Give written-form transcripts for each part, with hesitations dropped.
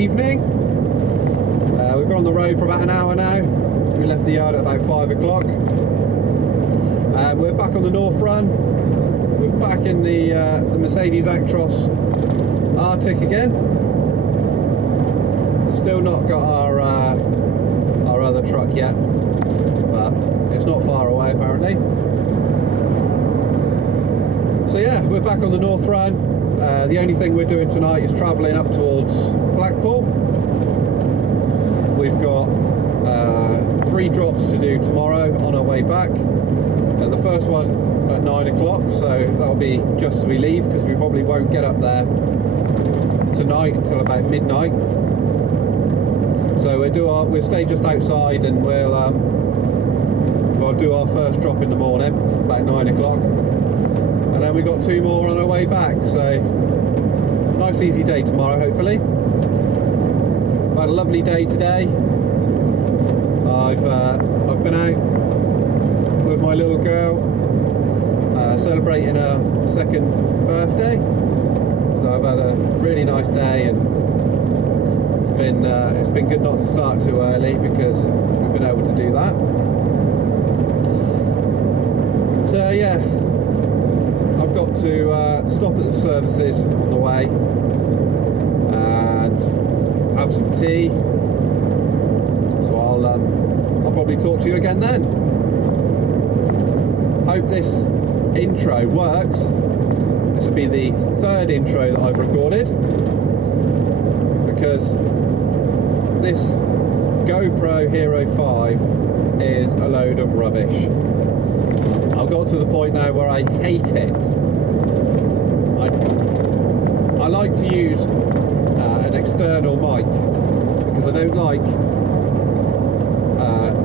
evening. We've been on the road for about an hour now. We left the yard at about 5 o'clock. We're back on the North Run. We're back in the Mercedes Actros Arctic again. Still not got our other truck yet, but it's not far away apparently. So yeah, we're back on the North Run. The only thing we're doing tonight is travelling up towards Blackpool. We've got 3 drops to do tomorrow on our way back. The first one at 9 o'clock, so that'll be just as we leave, because we probably won't get up there tonight until about midnight. So we'll stay just outside, and we'll do our first drop in the morning about 9 o'clock, and then we've got 2 more on our way back. So nice easy day tomorrow, hopefully. Had a lovely day today. I've been out with my little girl, celebrating her 2nd birthday. So I've had a really nice day, and it's been good not to start too early, because we've been able to do that. So yeah, I've got to stop at the services on the way and have some tea. So I'll probably talk to you again then. Hope this intro works. This will be the 3rd intro that I've recorded, because this GoPro Hero 5 is a load of rubbish. I've got to the point now where I hate it. I like to use an external mic, because I don't like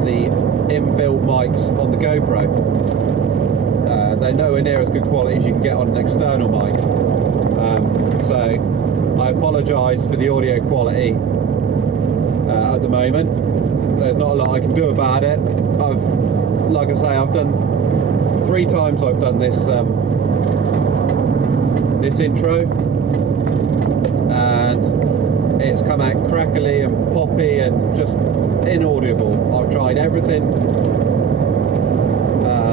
the inbuilt mics on the GoPro. They're nowhere near as good quality as you can get on an external mic. So I apologise for the audio quality at the moment. There's not a lot I can do about it. Like I say, I've done 3 times I've done this this intro, and it's come out crackly and poppy and just inaudible. I've tried everything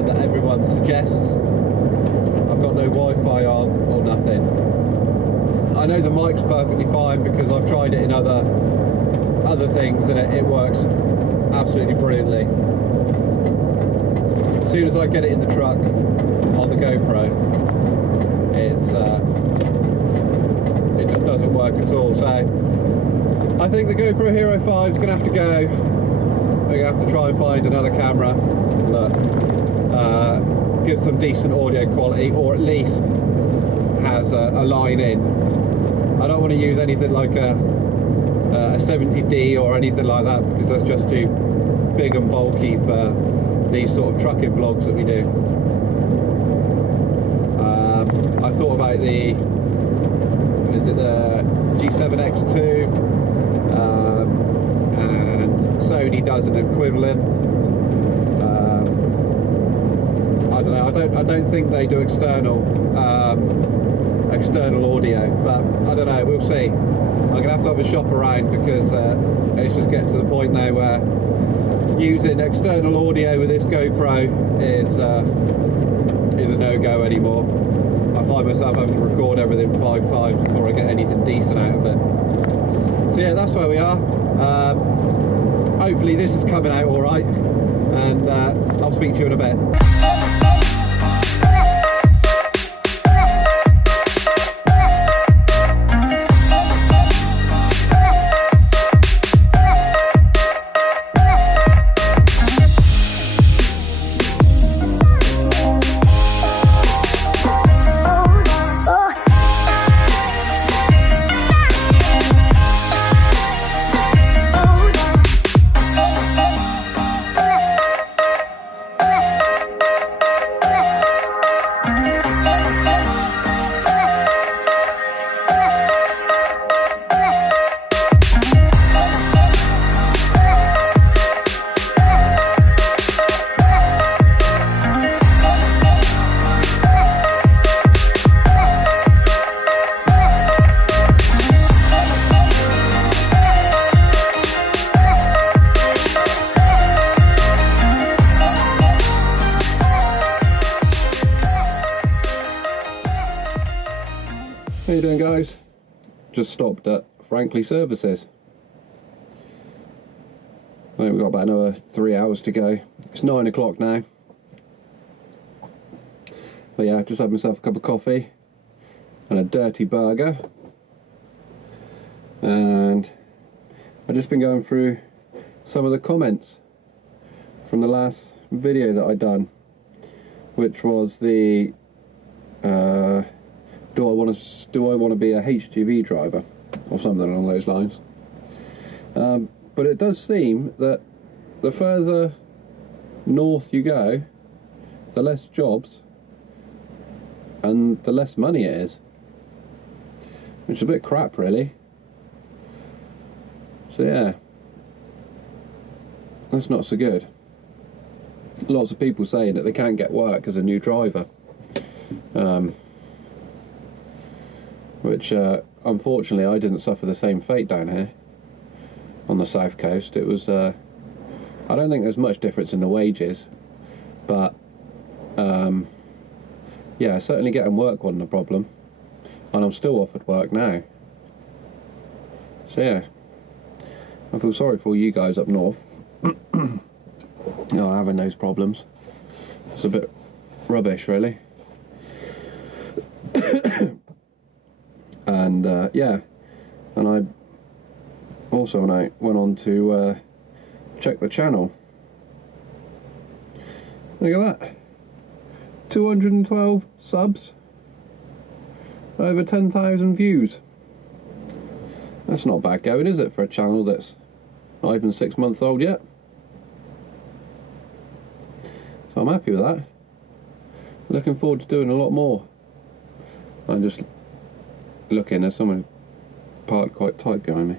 that everyone suggests. I've got no Wi-Fi on or nothing. I know the mic's perfectly fine, because I've tried it in other things, and it works absolutely brilliantly. As soon as I get it in the truck on the GoPro, it just doesn't work at all. So I think the GoPro Hero 5 is going to have to go. I'm going to have to try and find another camera that gives some decent audio quality, or at least has a line in. I don't want to use anything like a 70D or anything like that, because that's just too big and bulky for these sort of trucking vlogs that we do. I thought about the G7X2, and Sony does an equivalent. I don't know. I don't think they do external audio, but I don't know. We'll see. I'm gonna have to have a shop around, because it's just getting to the point now where using external audio with this GoPro is a no-go anymore. I find myself having to record everything 5 times before I get anything decent out of it. So yeah, that's where we are. Hopefully this is coming out all right, and I'll speak to you in a bit. guys, just stopped at Frankly Services. I think we've got about another 3 hours to go. It's 9 o'clock now. But yeah, just had myself a cup of coffee and a dirty burger. And I've just been going through some of the comments from the last video that I done, which was the do I want to be a HGV driver or something along those lines. But it does seem that the further north you go, the less jobs and the less money it is, which is a bit crap really. So yeah, that's not so good. Lots of people saying that they can't get work as a new driver, which unfortunately I didn't suffer the same fate down here on the south coast. It was I don't think there's much difference in the wages, but yeah, certainly getting work wasn't a problem, and I'm still offered work now. So yeah, I feel sorry for all you guys up north. No, having those problems. It's a bit rubbish really. And yeah, and I also, when I went on to check the channel, look at that, 212 subs, over 10,000 views. That's not bad going, is it, for a channel that's not even 6 months old yet? So I'm happy with that. Looking forward to doing a lot more. I'm just looking, there's someone parked quite tight behind me.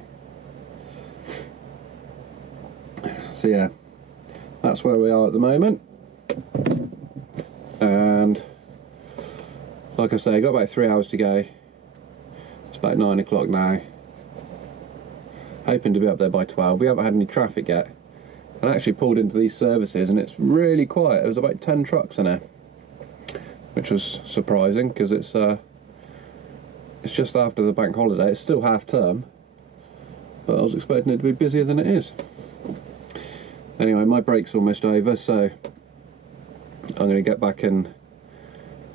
So yeah, that's where we are at the moment. And like I say, I got about 3 hours to go. It's about 9 o'clock now. Hoping to be up there by 12. We haven't had any traffic yet. And I actually pulled into these services and it's really quiet. There was about 10 trucks in there, which was surprising because it's just after the bank holiday. It's still half term, but I was expecting it to be busier than it is. Anyway, my break's almost over, so I'm going to get back and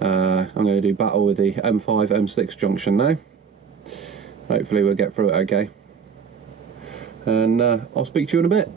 I'm going to do battle with the M5 M6 junction now. Hopefully we'll get through it okay, and I'll speak to you in a bit.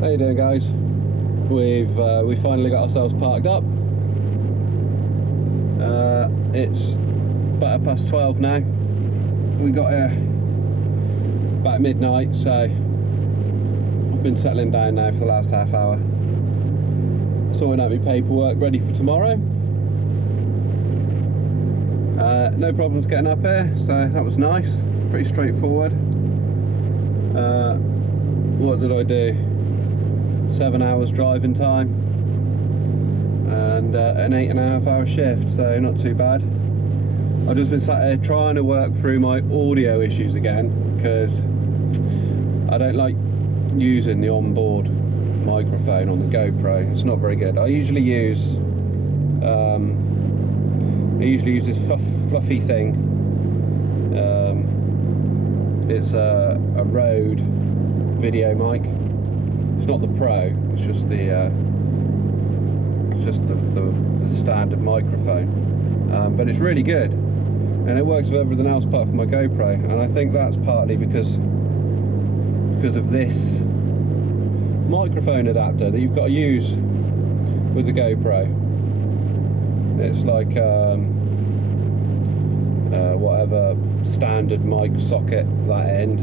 How you doing, guys? We finally got ourselves parked up. It's about 12 now. We got here about midnight, so I've been settling down now for the last half hour, sorting out my paperwork, ready for tomorrow. No problems getting up here, so that was nice. Pretty straightforward. What did I do? 7 hours driving time and an 8.5 hour shift, so not too bad. I've just been sat here trying to work through my audio issues again, because I don't like using the onboard microphone on the GoPro. It's not very good. I usually use this fluffy thing. It's a Rode video mic. It's not the Pro, it's just the standard microphone, but it's really good and it works with everything else apart from my GoPro, and I think that's partly because of this microphone adapter that you've got to use with the GoPro. It's like whatever standard mic socket that end,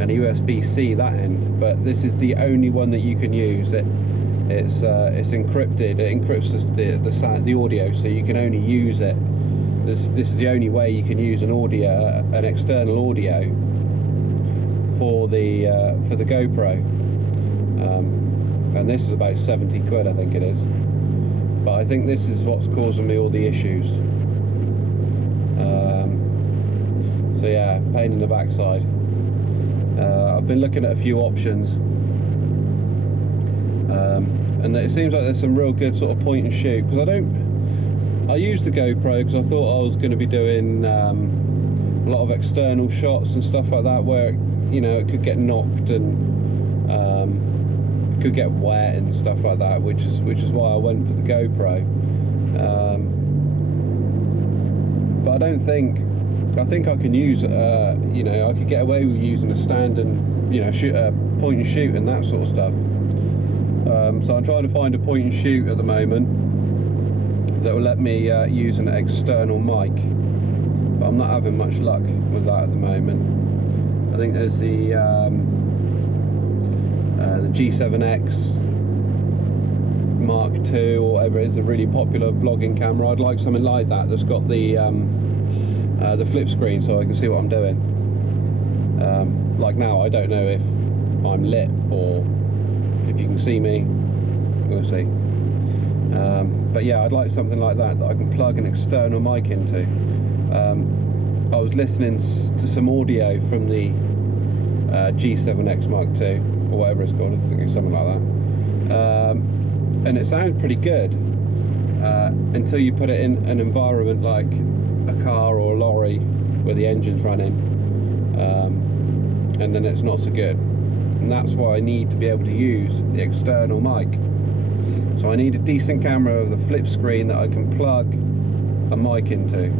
and a USB-C that end. But this is the only one that you can use. It's encrypted. It encrypts the audio, so you can only use it. This is the only way you can use an external audio for the GoPro, and this is about 70 quid, I think it is. But I think this is what's causing me all the issues. So yeah, pain in the backside. I've been looking at a few options, and it seems like there's some real good sort of point and shoot, because I used the GoPro because I thought I was going to be doing a lot of external shots and stuff like that, where it could get knocked and could get wet and stuff like that, which is why I went for the GoPro. But I think I can use I could get away with using a stand and shoot point and shoot and that sort of stuff. So I'm trying to find a point and shoot at the moment that will let me use an external mic, but I'm not having much luck with that at the moment. I think there's the G7X Mark II or whatever it is, a really popular vlogging camera. I'd like something like that that's got the flip screen so I can see what I'm doing. Like now, I don't know if I'm lit or if you can see me. We'll see. But yeah, I'd like something like that I can plug an external mic into. I was listening to some audio from the G7X Mark II, or whatever it's called. I think it's something like that. And it sounds pretty good until you put it in an environment like a car or a lorry where the engine's running, and then it's not so good. And that's why I need to be able to use the external mic. So I need a decent camera with a flip screen that I can plug a mic into.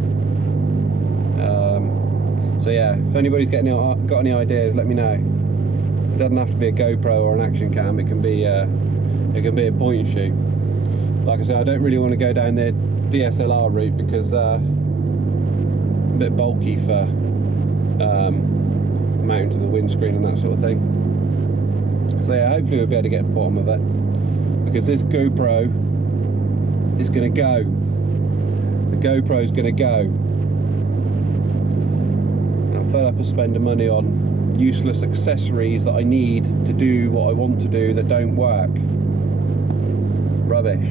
So yeah, if anybody's got any ideas, let me know. It doesn't have to be a GoPro or an action cam. It can be a point and shoot. Like I said, I don't really want to go down the DSLR route because a bit bulky for mounting to the windscreen and that sort of thing. So yeah, hopefully we'll be able to get to the bottom of it, because this GoPro is going to go. The GoPro is going to go. I'm fed up of spending money on useless accessories that I need to do what I want to do that don't work. Rubbish.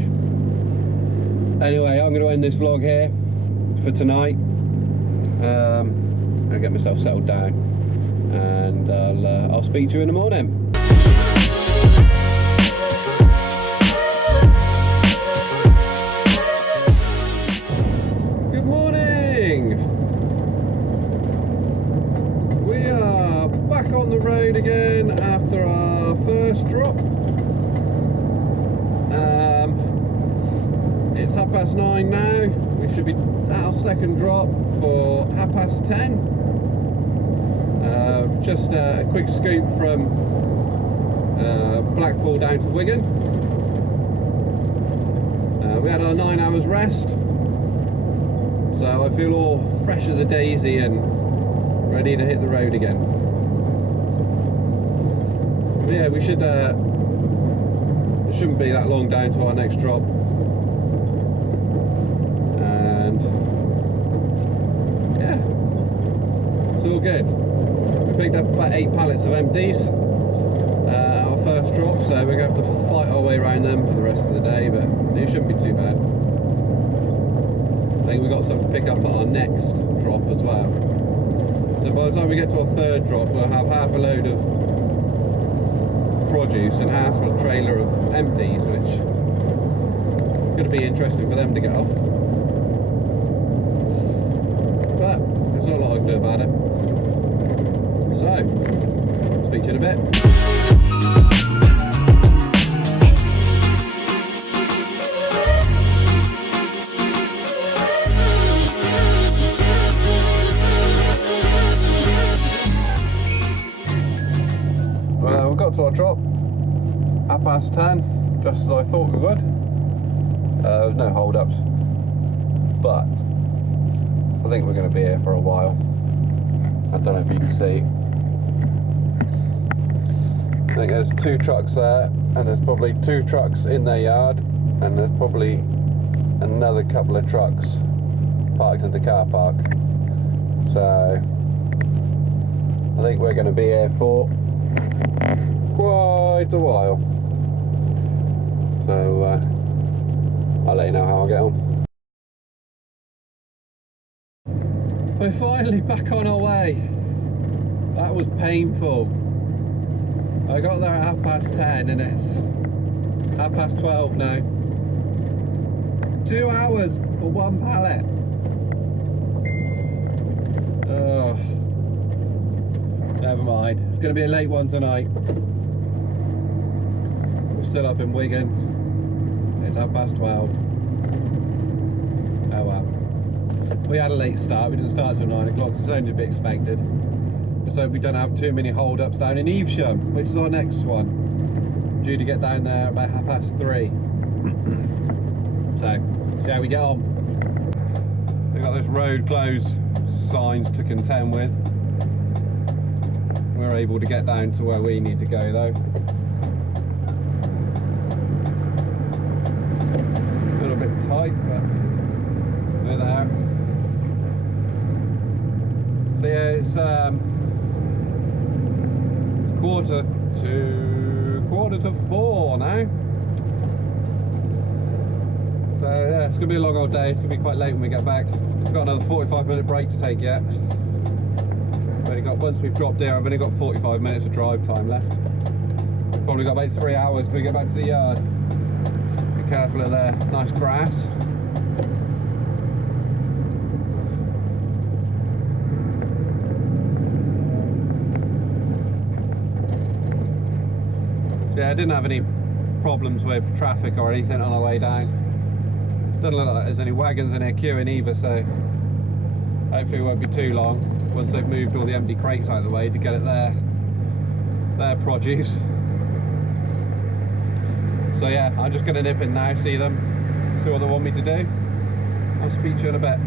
Anyway, I'm going to end this vlog here for tonight. I'll get myself settled down, and I'll speak to you in the morning. Good morning. We are back on the road again after our first drop. It's 9:30 now. We should be at our second drop for 10:30. Just a quick scoop from Blackpool down to Wigan. We had our 9 hours rest, so I feel all fresh as a daisy and ready to hit the road again. But yeah, we should. It shouldn't be that long down to our next drop. Yeah, it's all good. We picked up about 8 pallets of empties our first drop, so we're going to have to fight our way around them for the rest of the day, but it shouldn't be too bad. I think we've got some to pick up at our next drop as well. So by the time we get to our third drop, we'll have half a load of produce and half a trailer of empties, which is going to be interesting for them to get off. But there's not a lot I can do about it. So, speak to you in a bit. Well, we've got to our drop, 10:30, just as I thought we would. There's no hold-ups, but I think we're going to be here for a while. I don't know if you can see. I think there's 2 trucks there, and there's probably 2 trucks in their yard, and there's probably another couple of trucks parked in the car park. So I think we're going to be here for quite a while. So I'll let you know how I get on. We're finally back on our way. That was painful. I got there at 10:30 and it's 12:30 now. 2 hours for 1 pallet. Oh, never mind. It's going to be a late one tonight. We're still up in Wigan. It's 12:30. Oh well. We had a late start. We didn't start till 9 o'clock. So it's only to be expected. So we don't have too many hold-ups down in Evesham, which is our next one. Due to get down there about 3:30. So, see how we get on. We've got this road closed signs to contend with. We're able to get down to where we need to go though. A little bit tight, but we're there. So yeah, it's quarter to 4 now. So yeah, it's gonna be a long old day. It's gonna be quite late when we get back. We've got another 45-minute break to take yet. Once we've dropped here, I've only got 45 minutes of drive time left. Probably got about 3 hours when we get back to the yard. Be careful of the nice grass. Yeah, I didn't have any problems with traffic or anything on our way down. Doesn't look like there's any wagons in here queuing either, so hopefully it won't be too long once they've moved all the empty crates out of the way to get it their produce. So yeah, I'm just going to nip in now, see them, see what they want me to do. I'll speak to you in a bit.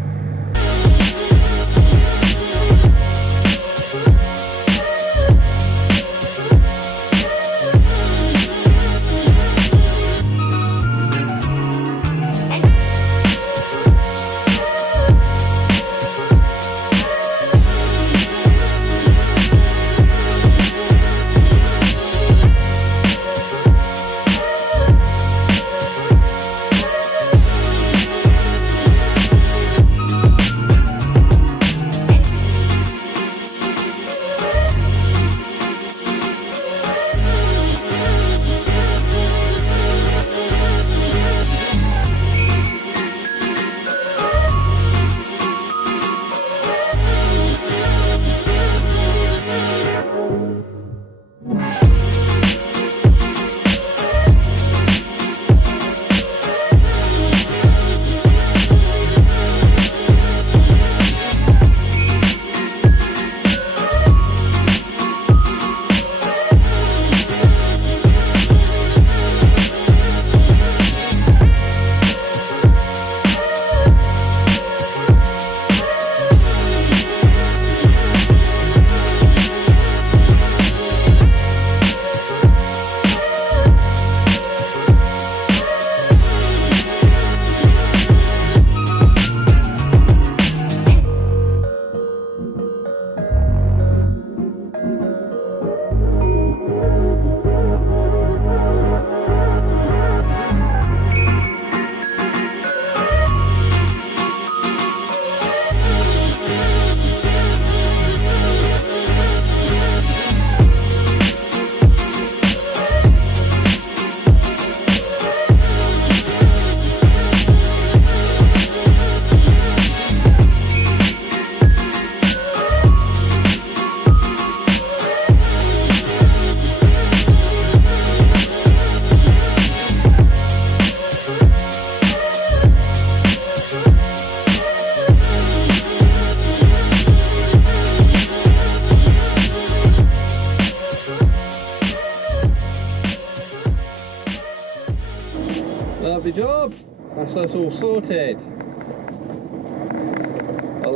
Lovely job. That's us all sorted.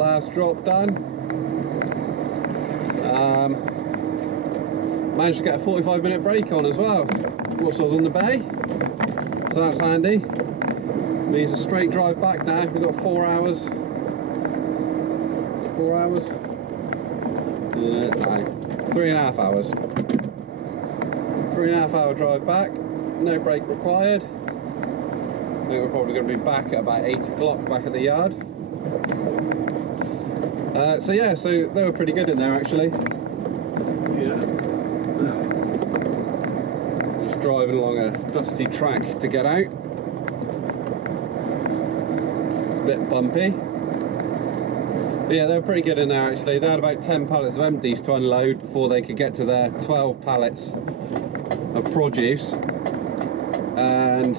last drop done. Managed to get a 45-minute break on as well whilst I was on the bay, so that's handy. Means a straight drive back now. We've got 4 hours. 4 hours? No, 3.5 hours. 3.5 hour drive back, no break required. I think we're probably going to be back at about 8 o'clock back at the yard. So yeah, so they were pretty good in there actually. Yeah. Just driving along a dusty track to get out. It's a bit bumpy. But yeah, they were pretty good in there actually. They had about 10 pallets of empties to unload before they could get to their 12 pallets of produce. And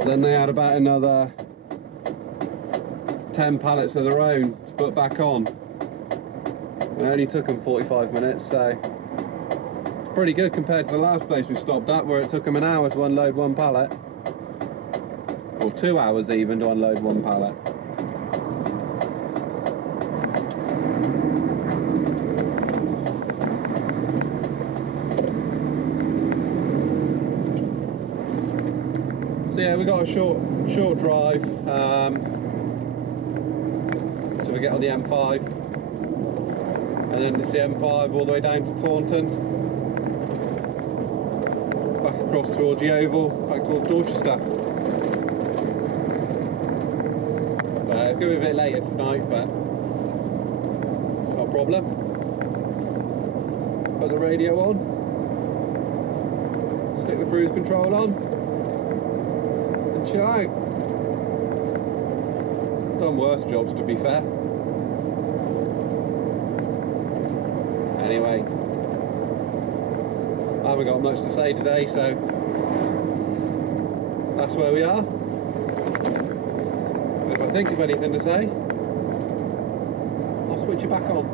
then they had about another 10 pallets of their own to put back on. It only took them 45 minutes, so it's pretty good compared to the last place we stopped at, where it took them an hour to unload one pallet, or 2 hours even to unload one pallet. So yeah, we got a short drive till we get on the M5, and then it's the M5 all the way down to Taunton, back across towards Yeovil, back towards Dorchester. So it's going to be a bit later tonight, but it's not a problem. Put the radio on, stick the cruise control on, chill out. Done worse jobs, to be fair. Anyway, I haven't got much to say today, so that's where we are. If I think of anything to say, I'll switch you back on.